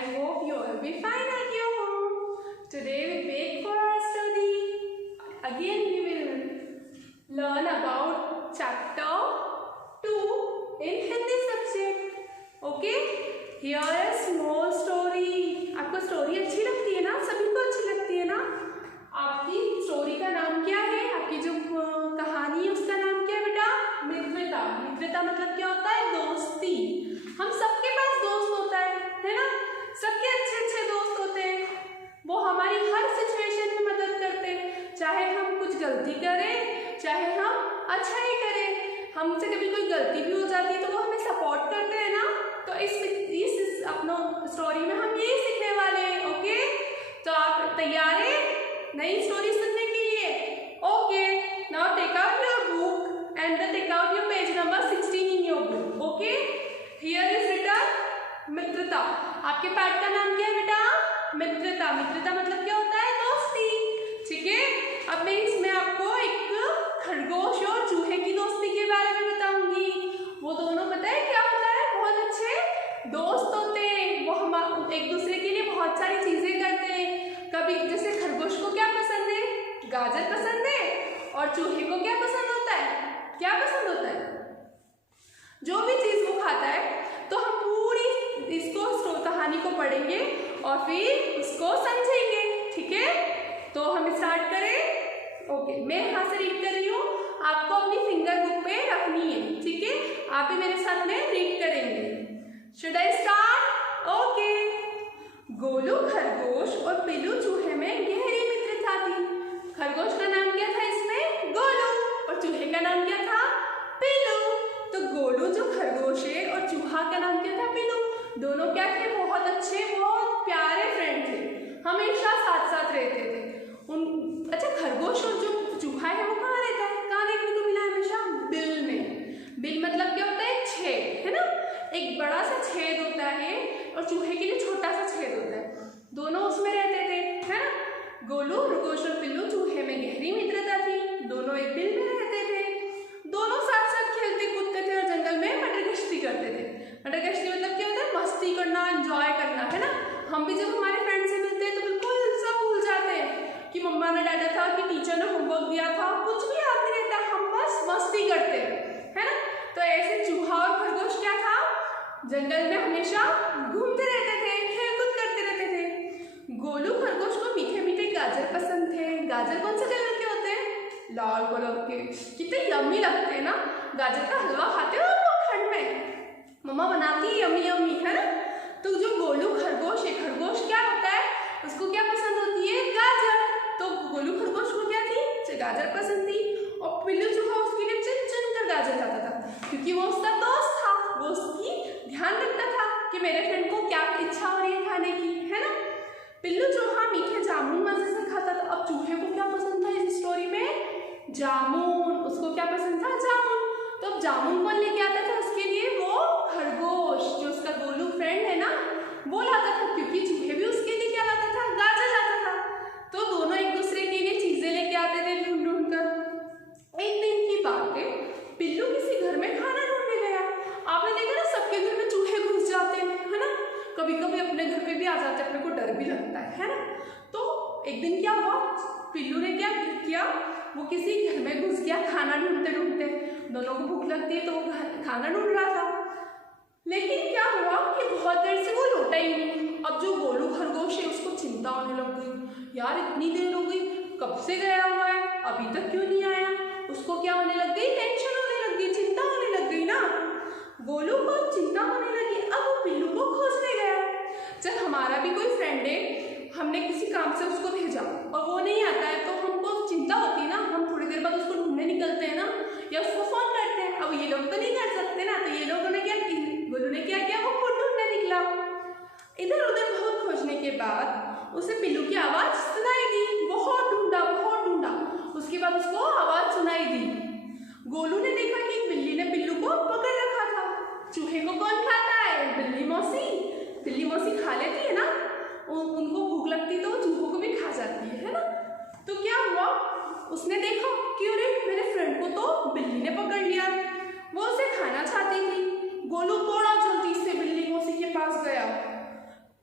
I hope you all be fine at your home. Today we back for our study. Again we will learn about chapter 2 in Hindi subject. Okay? Here is small story. आपको story अच्छी लगती है ना? सभी को अच्छी लगती है ना? आपकी स्टोरी का नाम क्या है? आपकी जो कहानी है उसका नाम क्या है बेटा? मित्रता। मित्रता मतलब क्या होता है? दोस्ती। हम सबके पास दोस्त होता है ना? सबके अच्छे अच्छे दोस्त होते हैं। वो हमारी हर सिचुएशन में मदद करते हैं, चाहे हम कुछ गलती करें चाहे हम अच्छा ही करें। हमसे कभी कोई गलती भी हो जाती है तो वो हमें सपोर्ट करते हैं ना। तो इस अपना स्टोरी में हम यही सीखने वाले हैं। ओके, तो आप तैयार हैं नई स्टोरी सुनने के लिए? Okay, now take out your book and take out your page number 16 in your book. Okay, here is written मित्रता। आपके पाठ का नाम क्या है बेटा? मित्रता। मित्रता मतलब क्या होता है? दोस्ती। ठीक है, अब मैं इसमें आपको एक खरगोश और चूहे की दोस्ती के बारे में बताऊंगी। वो दोनों पता है क्या होता है? बहुत अच्छे दोस्त होते हैं। वो हम एक दूसरे के लिए बहुत सारी चीजें करते हैं। कभी जैसे खरगोश को क्या पसंद है? गाजर पसंद है। और चूहे को क्या पसंद होता है? क्या पसंद होता है? जो भी चीज वो खाता है। तो हम पूरी इसको कहानी को पढ़ेंगे और फिर उसको समझेंगे। ठीक है, तो हम स्टार्ट करें। ओके, मैं यहाँ से रीड कर रही हूँ, आपको अपनी फिंगर बुक पे रखनी है। ठीक है, आप भी मेरे साथ में रीड करेंगे। Should I start? Okay. Golu खरगोश और पिल्लू चूहे में गहरी मित्रता थी। खरगोश का नाम क्या था इसमें? गोलू। और चूहे का नाम क्या था? पिल्लू। तो गोलू जो खरगोश है और चूहा का नाम क्या था? पिल्लू। दोनों क्या थे? बहुत अच्छे, बहुत प्यारे फ्रेंड थे, हमेशा साथ साथ रहते थे। अच्छा, खरगोश और जो चूहा है वो कहाँ रहता है? कहाँ देखने को मिला है हमेशा? बिल में। बिल मतलब क्या होता है? छेद, है ना? एक बड़ा सा छेद होता है और चूहे के लिए छोटा सा छेद होता है। दोनों उसमें रहते थे, है ना? गोलू खरगोश और पिल्लू चूहे में गहरी मित्रता थी। दोनों एक बिल में रहते थे। दोनों साथ साथ खेलते कूदते थे और जंगल में मटर गश्ती करते थे। मटर गश्ती मतलब क्या होता है? मस्ती करना, एंजॉय करना, है ना? हम भी जब हमारे फ्रेंड से मिलते हैं तो बिल्कुल सब भूल जाते हैं कि मम्मा ने डांटा था, कि टीचर ने होमवर्क दिया था, कुछ भी याद नहीं रहता। हम बस मस्ती करते हैं, है ना? तो ऐसे चूहा और खरगोश क्या था? जंगल में हमेशा घूमते रहते थे, खेल कूद करते रहते थे। गोलू खरगोश को मीठे मीठे गाजर पसंद थे। गाजर कौन से कलर के होते हैं? लाल कलर के। कितने यम्मी लगते हैं ना? गाजर का हलवा खाते हो आप ठंड में? मम्मा बनाती है यम्मी यम्मी, है ना? तो जो गोलू खरगोश है, खरगोश क्या होता है? उसको क्या पसंद होती है? गाजर। तो गोलू खरगोश को क्या थी? गाजर पसंद थी। और पिल्लू चूहा उसके लिए चुन चुन कर गाजर खाता था, क्योंकि वो उसका दोस्त था। वो उसकी ध्यान रखता था कि मेरे फ्रेंड को क्या इच्छा हो रही है खाने की, है ना? पिल्लू चूहा मीठे जामुन मजे से खाता था। अब चूहे को क्या पसंद था इस स्टोरी में? जामुन। उसको क्या पसंद था? जामुन। तो अब जामुन कौन लेके आता था उसके लिए? वो खरगोश, जो उसका गोलू फ्रेंड है ना, वो लाता था, क्योंकि चूहे भी उसके लिए क्या लाता था? गाजर लाता था। तो दोनों एक दूसरे के लिए चीजें लेके आते थे ढूंढ ढूंढ कर। एक दिन की बात है, पिल्लू किसी घर में खाना ढूंढने गया। आपने देखा ना, सबके घर में चूहे घुस जाते हैं, है ना? कभी कभी अपने घर पे भी आ जाते हैं, अपने को डर भी लगता है ना? तो एक दिन क्या हुआ, पिल्लू ने क्या किया, वो किसी घर में घुस गया खाना ढूंढते ढूंढते। दोनों को भूख लगती है तो वो खाना ढूंढ रहा था। लेकिन क्या हुआ कि बहुत देर से वो लौटा ही नहीं। अब जो गोलू खरगोश है उसको चिंता होने लग गई, यार इतनी देर हो गई, कब से गया हुआ है, अभी तक क्यों नहीं आया? उसको क्या होने लग गई? टेंशन होने लग गई, चिंता होने लग गई ना। गोलू को चिंता होने लगी। अब वो पिल्लू को खोजने गया। जब हमारा भी कोई फ्रेंड है, हमने किसी काम से उसको भेजा और वो नहीं आता है तो हमको चिंता होती है ना। हम थोड़ी देर बाद उसको ढूंढने निकलते हैं ना, या उसको फोन करते हैं। अब ये लोग तो नहीं कर सकते ना, तो ये लोगों ने क्या किया? गोलू ने क्या किया? वो खुद ढूंढने निकला। इधर उधर बहुत खोजने के बाद उसे पिल्लू की आवाज सुनाई दी। बहुत ढूंढा, बहुत ढूंढा, उसके बाद उसको आवाज सुनाई दी। गोलू ने देखा कि एक बिल्ली ने पिल्लू को पकड़ रखा था। चूहे को कौन खाता है? बिल्ली मौसी। बिल्ली मौसी खा लेती है ना, उनको भूख लगती तो वो चूहों को भी खा जाती है ना? तो क्या हुआ, उसने देखा कि अरे मेरे फ्रेंड को तो बिल्ली ने पकड़ लिया, वो उसे खाना चाहती थी। गोलू बड़ा जल्दी से बिल्ली मौसी के पास गया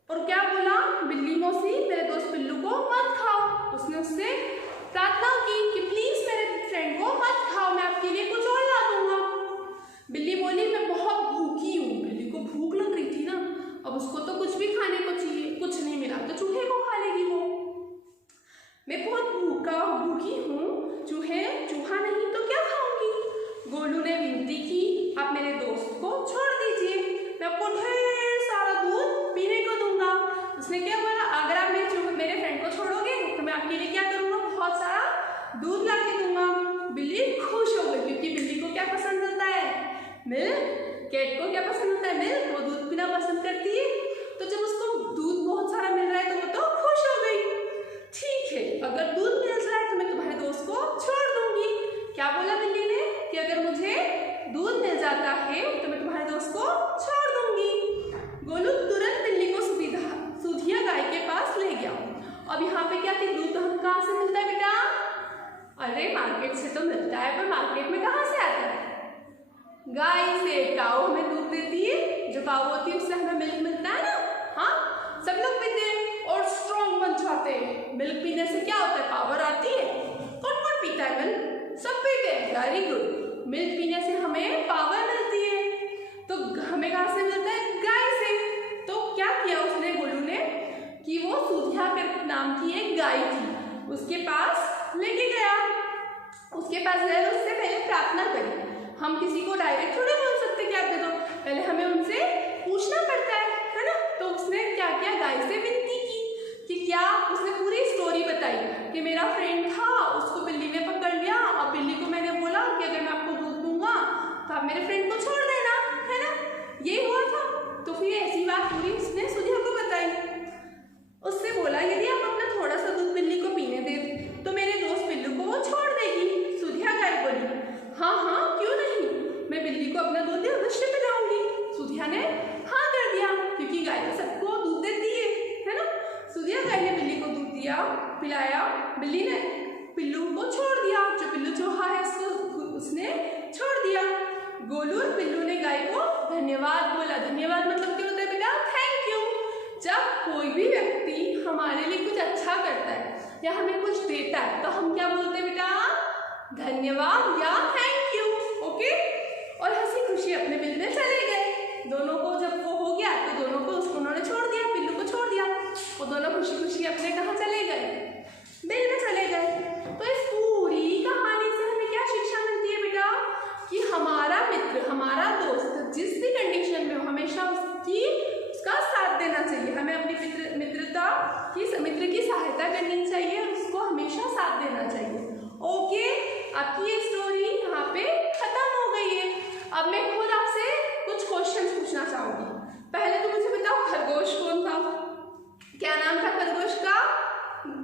और क्या बोला, बिल्ली मौसी मेरे दोस्त पिल्लू को मत खाओ। उसने उससे प्रार्थना की कि प्लीज मेरे फ्रेंड को मत खाओ, मैं आपके लिए कुछ और ला दूंगा। बिल्ली बोली मैं बहुत भूखी हूँ। बिल्ली को भूख लग रही थी ना, अब उसको तो कुछ भी खाने को चाहिए, कुछ नहीं मिला तो चूहे को खा लेगी वो। मैं बहुत भूखी हूँ, चूहा नहीं तो क्या खाऊंगी। गोलू ने विनती की आप मेरे दोस्त को छोड़ दीजिए, मैं आपको ढेर सारा दूध पीने को दूंगा। उसने क्या बोला, अगर आप मेरे फ्रेंड को छोड़ोगे तो मैं आपके लिए क्या करूँगा, बहुत सारा दूध ला के दूंगा। बिल्ली खुश हो गई क्योंकि बिल्ली को क्या पसंद होता है, मिल्क। कैट को क्या पसंद होता है, मिल्क। वो दूध पीना पसंद करती है, तो जब उसको दूध बहुत सारा मिल रहा है तो वो तो खुश हो गई। ठीक है, अगर दूध मिल रहा है तो मैं तुम्हारे दोस्त को छोड़ दूंगी। क्या बोला बिल्ली ने कि अगर मुझे दूध मिल जाता है तो मैं तुम्हारे दोस्त को छोड़ दूंगी। गोलू तुरंत बिल्ली को सुधिया गाय के पास ले गया। अब यहाँ पे क्या थी, दूध हमें कहाँ से मिलता है बेटा, अरे मार्केट से तो मिलता है, पर मार्केट में कहाँ से आता है, गाय से। काऊ हमें दूध देती है, जो काऊ होती है उससे हमें मिल्क मिलता है ना। हाँ, सब लोग पीते हैं और स्ट्रॉन्ग बन जाते हैं। मिल्क पीने से क्या होता है, पावर आती है। कौन कौन पीता है मिल्क, सब पीते हैं, वेरी गुड। मिल्क पीने से हमें पावर मिलती है, तो हमें कहाँ से मिलता है, गाय से। तो क्या किया उसने, गोलू ने, कि वो सुधिया नाम की एक गाय थी, उसके पास लेके गया। उसके पास गए, उससे पहले प्रार्थना करी। हम किसी को डायरेक्ट थोड़े बोल सकते कि आप दे दो, पहले हमें उनसे पूछना पड़ता है ना। तो उसने क्या किया, गाय से विनती की कि क्या, उसने पूरी स्टोरी बताई कि मेरा फ्रेंड था, उसको बिल्ली ने पकड़ लिया और बिल्ली को मैंने बोला कि अगर मैं आपको दूध दूंगा तो आप मेरे फ्रेंड को छोड़ देना, है ना, ये हुआ था। तो फिर ऐसी बात पूरी उसने सुधिया को बताई। उससे बोला यदि आप अपना थोड़ा सा दूध बिल्ली को पीने दे तो मेरे दोस्त बिल्लू को वो छोड़ देगी। सुधिया गाय बोली हाँ हाँ क्यों नहीं, मैं बिल्ली को अपना दूध अवश्य पिलाऊंगी। सुधिया ने हाँ कर दिया, क्योंकि गाय तो सबको दूध देती है ना। सुधिया गाय ने बिल्ली को दूध दिया, पिलाया। बिल्ली ने पिल्लू को छोड़ दिया, जो पिल्लू चूहा है उसने छोड़ दिया। गोलू और पिल्लू ने गाय को धन्यवाद बोला। धन्यवाद मतलब क्या होता है बेटा, थैंक यू। जब कोई भी व्यक्ति हमारे लिए कुछ अच्छा करता है या हमें कुछ देता है तो हम क्या बोलते हैं बेटा, धन्यवाद या थैंक यू। ओके, और हंसी खुशी अपने बिल में चले गए। दोनों को जब वो हो गया तो दोनों को उसको उन्होंने छोड़ दिया, पिल्लू को छोड़ दिया। वो दोनों खुशी खुशी अपने कहाँ चले गए, बिल में चले गए। तो इस पूरी कहानी से हमें क्या शिक्षा मिलती है बेटा, कि हमारा मित्र, हमारा दोस्त जिस भी कंडीशन में हो हमेशा उसका साथ देना चाहिए। हमें अपनी मित्र की सहायता करनी चाहिए, उसको हमेशा साथ देना चाहिए। ओके, आपकी ये स्टोरी यहाँ पे खत्म हो गई है। अब मैं खुद आपसे कुछ क्वेश्चंस पूछना चाहूंगी। पहले तो मुझे बताओ खरगोश कौन था, क्या नाम था खरगोश का,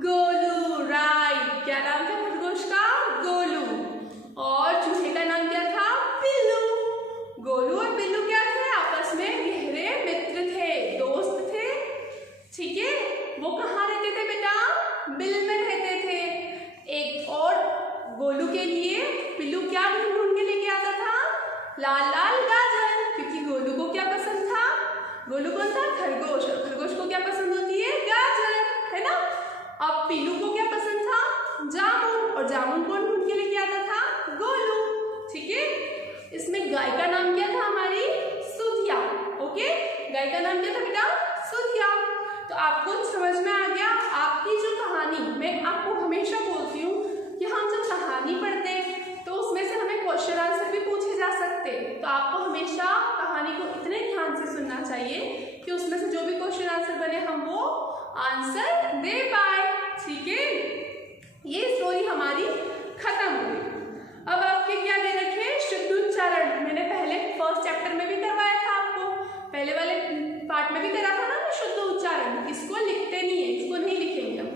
गोलू। राइट, क्या नाम था खरगोश का, गोलू। और चूहे का नाम क्या था, पिल्लू। गोलू और पिल्लू क्या थे, आपस में गहरे मित्र थे, दोस्त थे। ठीक है, वो कहाँ रहते थे बेटा, बिल में रहते थे। एक और गोलू के लिए पिल्लू क्या ढूंढ ढूंढ के लेके आता था, लाल लाल गाजर, क्योंकि गोलू को क्या पसंद था, गोलू कौन था, खरगोश, और खरगोश को क्या पसंद होती है, गाजर, है ना। अब पिल्लू को क्या पसंद था, जामुन, और जामुन कौन ढूंढ के लेके आता था, गोलू। ठीक है, इसमें गाय का नाम क्या था हमारी, सुधिया। ओके, गाय का नाम क्या था बेटा, सुधिया। तो आपको समझ में आ गया। आपकी जो कहानी, मैं आपको हमेशा बोलती हूँ कि हम जब कहानी पढ़ते हैं तो उसमें से हमें क्वेश्चन आंसर भी पूछे जा सकते हैं। तो आपको हमेशा कहानी को इतने ध्यान से सुनना चाहिए कि उसमें से जो भी क्वेश्चन आंसर बने हम वो आंसर दे पाए। ठीक है, ये स्टोरी हमारी खत्म हो गई। अब आपके क्या दे रखे, शुद्ध उच्चारण। मैंने पहले फर्स्ट चैप्टर में भी करवाया था आपको, पहले वाले पार्ट में भी करा था ना शुद्ध उच्चारण। इसको लिखते नहीं है, इसको नहीं लिखेंगे हम,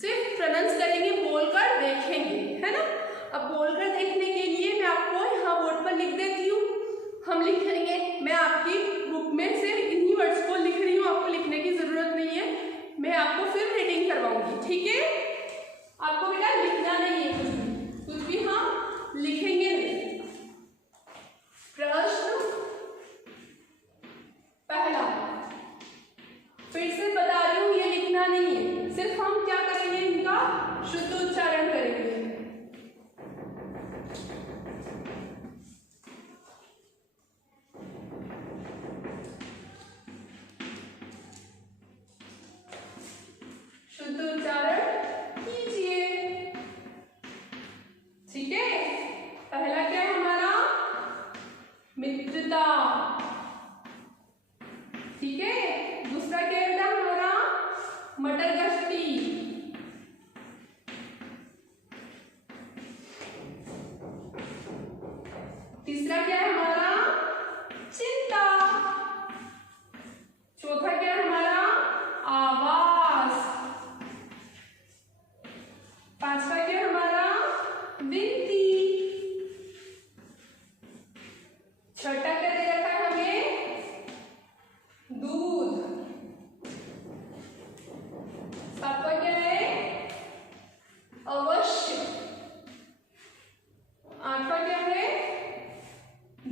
सिर्फ प्रोनाउंस करेंगे, बोलकर देखेंगे, है ना। अब बोलकर देखने के लिए मैं आपको यहाँ बोर्ड पर लिख देती हूँ, हम लिखेंगे। मैं आपकी बुक में सिर्फ इन्हीं वर्ड्स को लिख रही हूँ, आपको लिखने की जरूरत नहीं है, मैं आपको फिर रीडिंग करवाऊंगी। ठीक है, आपको बेटा लिखना नहीं है, कुछ भी हम लिखेंगे नहीं। प्रश्न पहला, फिर से बता करना नहीं है, सिर्फ हम क्या करेंगे, इनका शुद्ध उच्चारण करेंगे। शुद्ध उच्चारण कीजिए। ठीक है, पहला क्या है हमारा, मित्रता। ठीक है, दूसरा क्या है बेटा हमारा, मटर गश्ती। तीसरा क्या है हमारा, चिंता। चौथा क्या है हमारा, आवाज। पांचवा क्या है हमारा, विनती। छठा क्या दे रखा है हमें, दूध। सातवां क्या है, अवश्य। आठवां क्या है,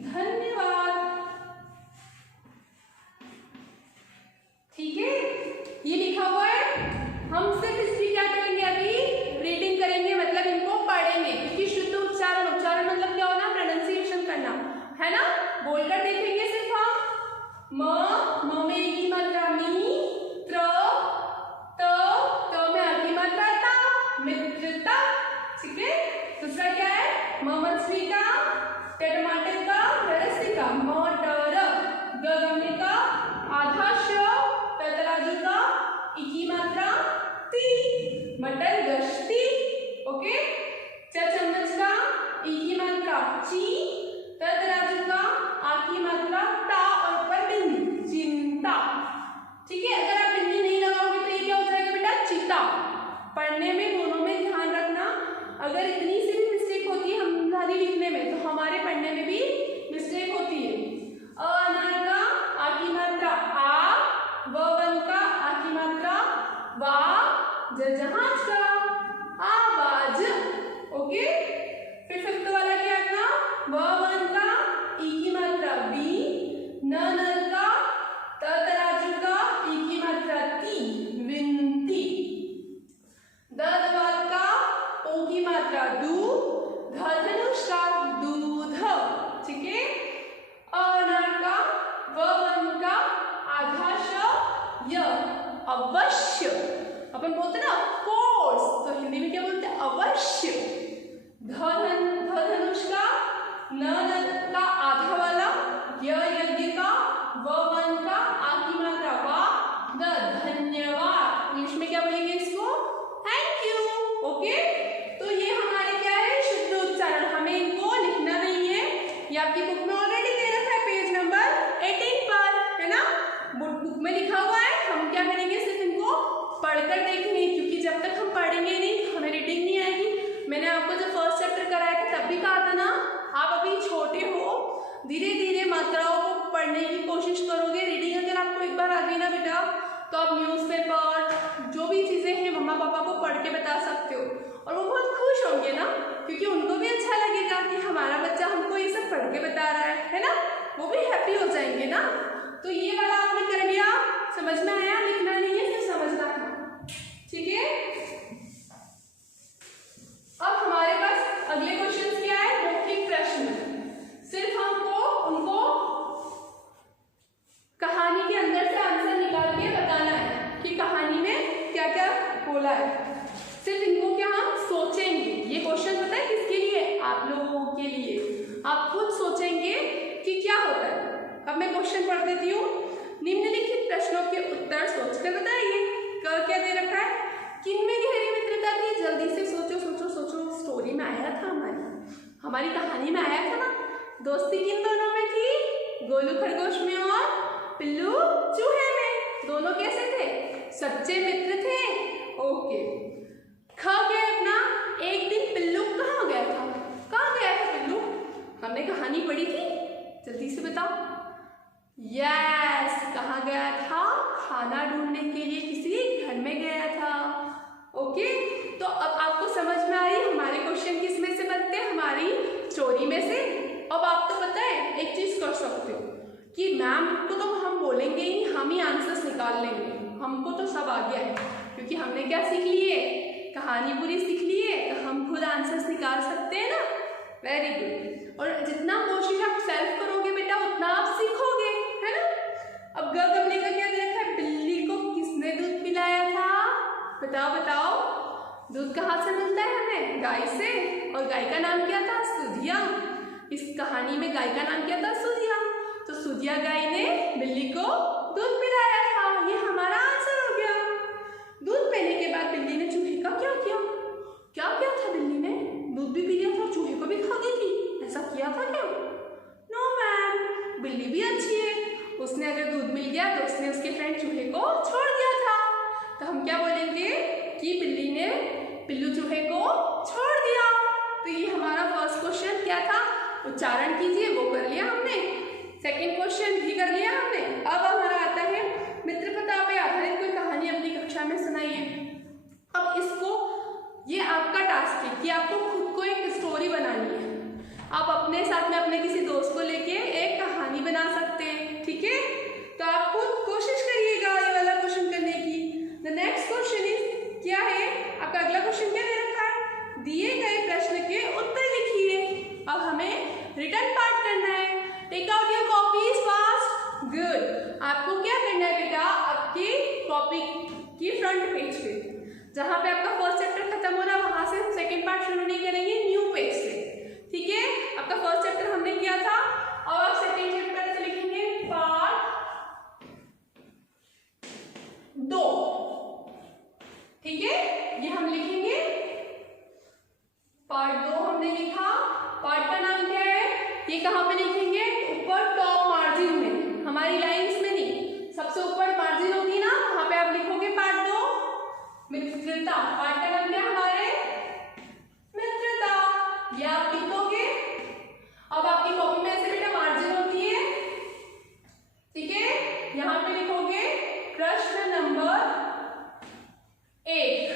धन्यवाद। ठीक है, ये लिखा हुआ है, हम सिर्फ इसकी क्या करेंगे, अभी रीडिंग करेंगे, मतलब इनको पढ़ेंगे, क्योंकि शुद्ध उच्चारण, उच्चारण मतलब क्या होना, प्रोनाउंसिएशन करना है ना। बोलकर देखेंगे सिर्फ हम, म में की मात्रा मी, त्र, त में आ की मात्रा ता, मित्रता। ठीक है, दूसरा क्या है, ममस्वी का, टमाटर का, ररस्वी का, मटर, गगने का, आधा श, ततराजू का, इकी मात्रा ती, मटर गश्ती। ओके, चम्मच का, इकी मात्रा ची, ततराजू का, आकी मात्रा ता और ऊपर बिंदी, चिंता। ठीक है, अगर आप बिंदी नहीं लगाओगे तो ये क्या हो जाएगा बेटा, चिता। पढ़ने में दोनों में ध्यान रखना, अगर इतनी सी भी मिस्टेक होती है हमारी लिखने में, तो हमारे पढ़ने में भी मिस्टेक होती है। अनार का, आ की मात्रा आ, वन का, आ की मात्रा वा, जहाज का, आवाज। ओके, फिर फिफ्थ वाला क्या था, वन का, ई की मात्रा बी, नर का, तराजू का, ई की मात्रा ती, विनती। दवाल का, ओ की मात्रा दू, धनुष का, दूध। ठीक है, अनार का, वन का, आधा श, य, अवश्य। अपन बोलते ना कोर्स, तो हिंदी में क्या बोलते हैं, अवश्य। धनुष का, न का आधा वाला, यज्ञ का, वन का, आ की मात्रा वा, धन्यवाद। इंग्लिश में क्या बोलेंगे इसको, थैंक यू। ओके, तो ये हमारे क्या है, शुद्ध उच्चारण। हमें इनको लिखना नहीं है, ये आपकी बुक में ऑलरेडी दे रखा है, पेज नंबर 18 पर, है ना, बुक में लिखा हुआ है। हम क्या करेंगे, सिर्फ इनको पढ़कर देखेंगे, क्योंकि जब तक हम पढ़ेंगे नहीं हमें रीडिंग नहीं आएगी। मैंने आपको जब फर्स्ट चैप्टर कराया था तब भी कहा था ना, आप अभी छोटे हो, धीरे धीरे मात्राओं को पढ़ने की कोशिश करोगे। रीडिंग अगर आपको एक बार आ गई ना बेटा, तो आप न्यूज़पेपर, जो भी चीज़ें हैं मम्मा पापा को पढ़ के बता सकते हो, और वो बहुत खुश होंगे ना, क्योंकि उनको भी अच्छा लगेगा कि हमारा बच्चा हमको ये सब पढ़ के बता रहा है ना, वो भी हैप्पी हो जाएंगे ना। तो ये वाला आपने कर लिया, समझ में आया, लिखना नहीं है, सिर्फ समझना था। ठीक है, अब हमारे पास अगले क्वेश्चन क्या है, मौखिक प्रश्न। सिर्फ हमको उनको कहानी के अंदर से आंसर निकाल के बताना है कि कहानी में क्या क्या बोला है। सिर्फ इनको क्या हम सोचेंगे। ये क्वेश्चन पता है किसके लिए, आप लोगों के लिए। आप खुद सोचेंगे कि क्या होता है। अब मैं क्वेश्चन पढ़ देती हूँ। निम्नलिखित प्रश्नों के उत्तर सोचकर बताइए। क्या दे रखा है, किनमें गहरी मित्रता थी, जल्दी से सोचो सोचो सोचो। स्टोरी में आया था, हमारी कहानी में आया था ना, दोस्ती किन दोनों में थी, गोलू खरगोश में और पिल्लू चूहे में। दोनों कैसे थे, सच्चे मित्र थे। ओके, ख गया अपना, एक दिन पिल्लू कहाँ गया था, कहाँ गया था पिल्लू, हमने कहानी पढ़ी थी, जल्दी से बताओ। यस, कहाँ गया था, खाना ढूंढने के लिए किसी घर में गया था। ओके, तो अब आपको समझ में आ रही हमारे क्वेश्चन किस में से बनते हैं, हमारी स्टोरी में से। अब आप तो पता है एक चीज कर सकते हो कि मैम को तो हम बोलेंगे ही, हम ही आंसर्स निकाल लेंगे, हमको तो सब आ गया है। क्योंकि हमने क्या सीख लिए, कहानी पूरी सीख लिए, तो हम खुद आंसर्स निकाल सकते हैं ना। Very good. और जितना कोशिश आप सेल्फ करोगे बेटा उतना आप सीखोगे, है ना। अब गमले का क्या दे रखा है, बिल्ली को किसने दूध पिलाया था, बताओ बताओ। दूध कहाँ से मिलता है हमें, गाय से, और गाय का नाम क्या था, सुधिया। इस कहानी में गाय का नाम क्या था, सुधिया। तो सुधिया गाय ने बिल्ली को दूध पिलाया था, ये हमारा आंसर हो गया। दूध पीने के बाद बिल्ली ने चूहे का क्या किया, क्या किया था बिल्ली ने, दूध भी पी लिया था, चूहे को भी खा गई थी, ऐसा किया था क्या। नो मैम, बिल्ली भी अच्छी है, उसने अगर दूध मिल गया तो उसने उसके फ्रेंड चूहे को छोड़ दिया था। तो हम क्या बोलेंगे कि बिल्ली ने पिल्लू चूहे को छोड़ दिया। तो ये हमारा फर्स्ट क्वेश्चन क्या था, उच्चारण कीजिए, वो कर लिया हमने। सेकंड क्वेश्चन भी कर लिया हमने। अब हमारा आता है मित्रता पे आधारित कोई कहानी अपनी कक्षा में सुनाइए। अब इसको, ये आपका टास्क है कि आपको खुद को एक स्टोरी बनानी है। आप अपने साथ में अपने किसी दोस्त को लेके एक कहानी बना सकते हैं, ठीक है। तो आप खुद कोशिश करिएगा ये वाला क्वेश्चन करने की। द नेक्स्ट क्वेश्चन इज क्या है, आपका अगला क्वेश्चन क्या दे रखा है, दिए गए प्रश्न के उत्तर लिखिए। अब हमें रिटर्न पार्ट करना है। Take out your copies fast. Good. आपको क्या करना है बेटा, आपकी कॉपी की फ्रंट पेज पे, जहां पे आपका फर्स्ट चैप्टर खत्म हो रहा है वहां से सेकंड पार्ट शुरू नहीं करेंगे, न्यू पेज से, ठीक है। आपका फर्स्ट चैप्टर हमने किया था, और आप सेकंड चैप्टर से लिखेंगे पार्ट 2, ठीक है। ये हम लिखेंगे पार्ट 2 हमने लिखा। पार्ट का नाम क्या है, ये कहाँ पे लिखेंगे, ऊपर टॉप मार्जिन में, हमारी लाइंस में नहीं, सबसे ऊपर मार्जिन होगी ना, वहां पे आप लिखोगे पार्ट 2 मित्रता। पार्ट का नाम क्या है हमारे, मित्रता, ये आप लिखोगे। अब आपकी कॉपी में ऐसे बेटा मार्जिन होती है, ठीक है। यहां पे लिखोगे प्रश्न नंबर 1।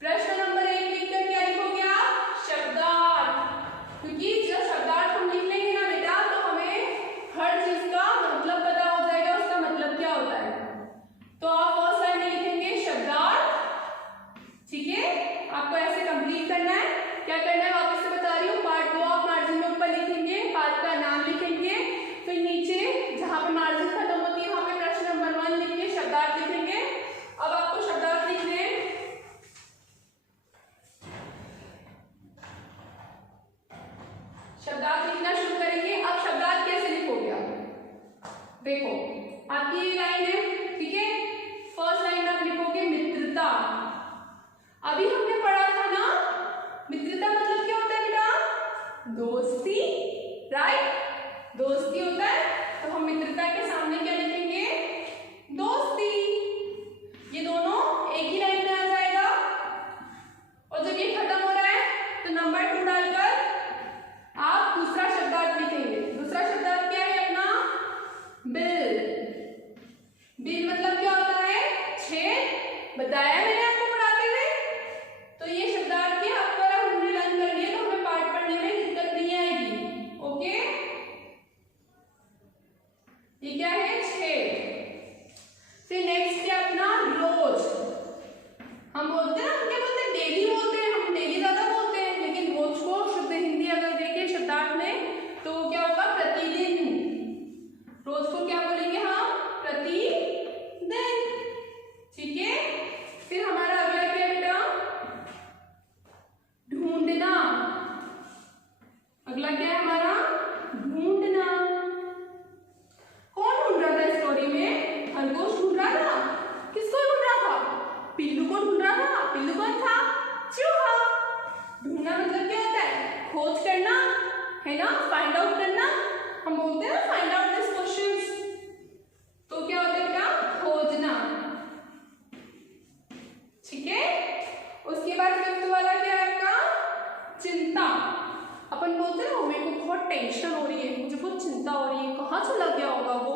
प्रश्न नंबर 1 लिखकर क्या लिखोगे आप, शब्दार्थ, क्योंकि जब शब्दार्थ हम लिख लेंगे ना बेटा तो हमें हर चीज का मतलब पता हो जाएगा, उसका मतलब क्या होता है। तो आप फर्स्ट लाइन में लिखेंगे शब्दार्थ, ठीक है। आपको ऐसे कंप्लीट करना है। क्या करना है वापस से बता रही हूँ, पार्ट 2 आप मार्जिन में ऊपर लिखेंगे, पार्ट का नाम लिखेंगे, फिर नीचे जहां पे मार्जिन खत्म होती है वहां पे प्रश्न नंबर 1 लिख के शब्दार्थ लिखेंगे। अब आपको शब्दार्थ लिखने हैं। शब्दार्थ लिखना शुरू करेंगे। अब शब्दार्थ कैसे लिखोगे आप, देखो आपकी ये लाइन है, ठीक है। फर्स्ट लाइन आप लिखोगे मित्रता। अभी हमने पढ़ा था ना, मित्रता मतलब क्या होता है बेटा, दोस्ती, राइट, दोस्ती होता है। तो हम मित्रता के सामने क्या लिखेंगे, दोस्ती। ये दोनों एक ही लाइन में आ जाएगा। और जब ये खत्म हो रहा है तो नंबर 2 डालकर आप दूसरा शब्दार्थ लिखेंगे। दूसरा शब्दार्थ क्या है अपना, बिल। बिल मतलब क्या होता है, छेद, बताया मैंने आपको पढ़ाते हुए। तो ये शब्दार्थ के आपको अगर हमने लर्न कर लिया तो हमें पाठ पढ़ने में दिक्कत नहीं आएगी, ओके। ये क्या है, छेद। फिर नेक्स्ट क्या अपना, रोज। हम बोलते हैं, हम क्या बोलते हैं, डेली बोलते हैं, हम डेली ज्यादा बोलते हैं, लेकिन रोज को शुद्ध हिंदी अगर देखें शब्दार्थ में तो क्या होगा, प्रतिदिन। रोज को क्या बोलेंगे हम, प्रतिदिन, ठीक है। फिर हमारा अगला क्या है बेटा, ढूंढना। अगला क्या है हमारा, ढूंढना। कौन ढूंढ रहा था स्टोरी में, खरगोश ढूंढ रहा था, किसको ढूंढ रहा था, पिल्लू को ढूंढ रहा था। पिल्लू कौन था, चूहा। ढूंढना मतलब क्या होता है, खोज करना, है ना, फाइंड आउट करना। हम बोलते हैं ना फाइंड आउट दिस क्वेश्चंस, तो क्या होता है बेटा, खोजना, ठीक है। उसके बाद फिफ्थ वाला क्या है आपका, चिंता। अपन बोलते हैं ना, मेरे को बहुत टेंशन हो रही है, मुझे बहुत चिंता हो रही है, कहाँ चला गया होगा वो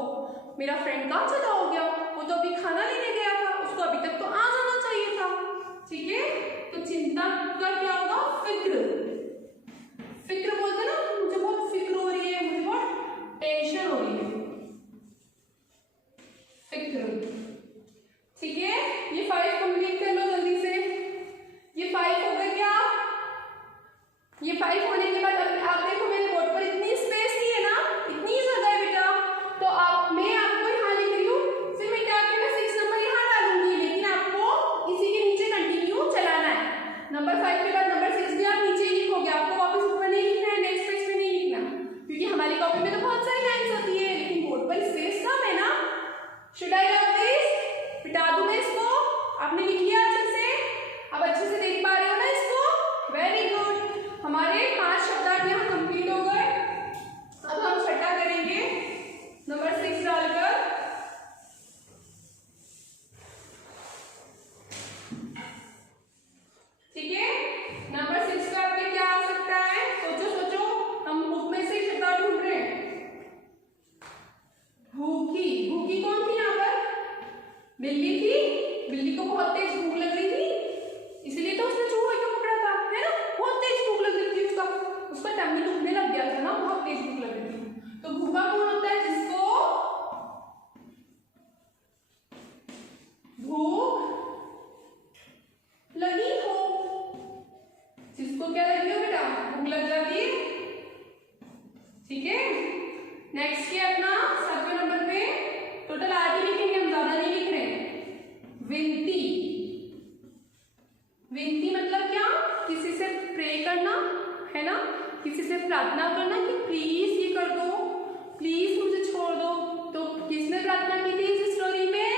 मेरा फ्रेंड, कहाँ चला हो गया, वो तो अभी खाना लेने गया था, उसको अभी तक तो आ जाना चाहिए था, ठीक है। तो चिंता का क्या होगा, फिक्र। फिक्र बोलते ना, मुझे बहुत फिक्र हो रही है, मुझे बहुत टेंशन हो रही है, फिक्र, ठीक है। ये बिल्ली थी, बिल्ली को बहुत तेज भूख लग रही थी, इसलिए तो उसने चूहे को पकड़ा था, है ना। बहुत तेज भूख लग रही थी, उसका टम्मी दुखने लग गया था ना, बहुत तेज भूख लग रही थी। तो भूखा कौन होता है? जिसको भूख लगी हो। जिसको क्या लगी हो बेटा? भूख लग जाती है। ठीक है, नेक्स्ट क्या अपना 7वें नंबर पे टोटल 8 ही लिखेंगे, हम ज्यादा नहीं लिख रहे। विनती, विनती मतलब क्या? किसी से प्रे करना, है ना, किसी से प्रार्थना करना कि प्लीज ये कर दो, प्लीज मुझे छोड़ दो। तो किसने प्रार्थना की थी इस स्टोरी में?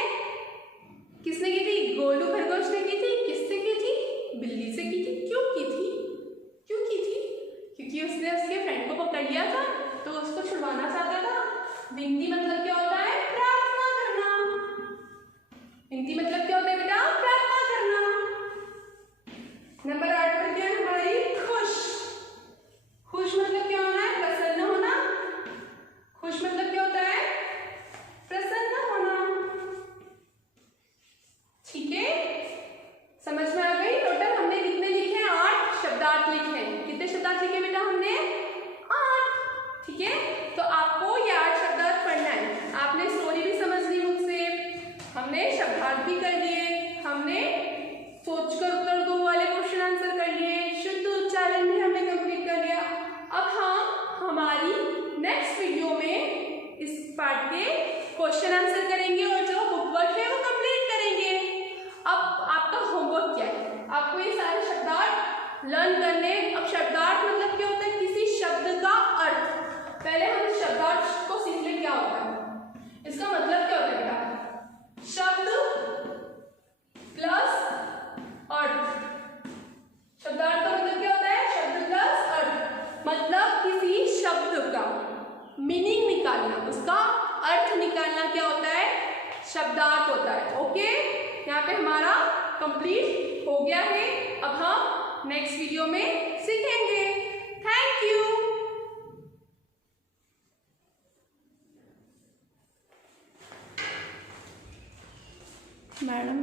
किसने की थी? गोलू खरगोश ने की थी। किससे की थी? बिल्ली से की थी। क्यों की थी? क्यों की थी? क्योंकि उसने उसके फ्रेंड को पकड़ लिया था, तो उसको छुड़वाना चाहता था। विनती मतलब क्या होता है? प्रार्थना करना। विनती मतलब क्या होता है बेटा? प्रार्थना करना। नंबर 8 पर क्या है हमारी? खुश। खुश मतलब क्या होना है? प्रसन्न होना। खुश मतलब क्या होता है? प्रसन्न होना। ठीक है, समझ में आ गई? टोटल हमने कितने लिखे हैं? 8 शब्दार्थ लिखे हैं। कितने शब्दार्थ लिखे बेटा हमने? 8। ठीक है, तो आपको ये 8 शब्दार्थ पढ़ना है। आपने स्टोरी भी समझ ली मुझसे, हमने शब्दार्थ भी कर लिए, हमने सोचकर उत्तर दो वाले क्वेश्चन आंसर कर लिए, शुद्ध उच्चारण भी हमने कंप्लीट कर लिया। अब हम हमारी नेक्स्ट वीडियो में इस पार्ट के क्वेश्चन आंसर करेंगे और जो बुक वर्क है वो कंप्लीट करेंगे। अब आपका होमवर्क क्या है? आपको ये सारे शब्दार्थ लर्न करने। अब शब्दार्थ मतलब क्या होता है? किसी शब्द का अर्थ। पहले हम इस शब्दार्थ को सीख ले क्या होता है, इसका मतलब क्या होता है बेटा? शब्द प्लस अर्थ। शब्दार्थ का मतलब क्या होता है? शब्द प्लस अर्थ, मतलब किसी शब्द का मीनिंग निकालना, उसका अर्थ निकालना क्या होता है? शब्दार्थ होता है। ओके, यहाँ पे हमारा कंप्लीट हो गया है। अब हम नेक्स्ट वीडियो में सीखेंगे। Thank you. मैडम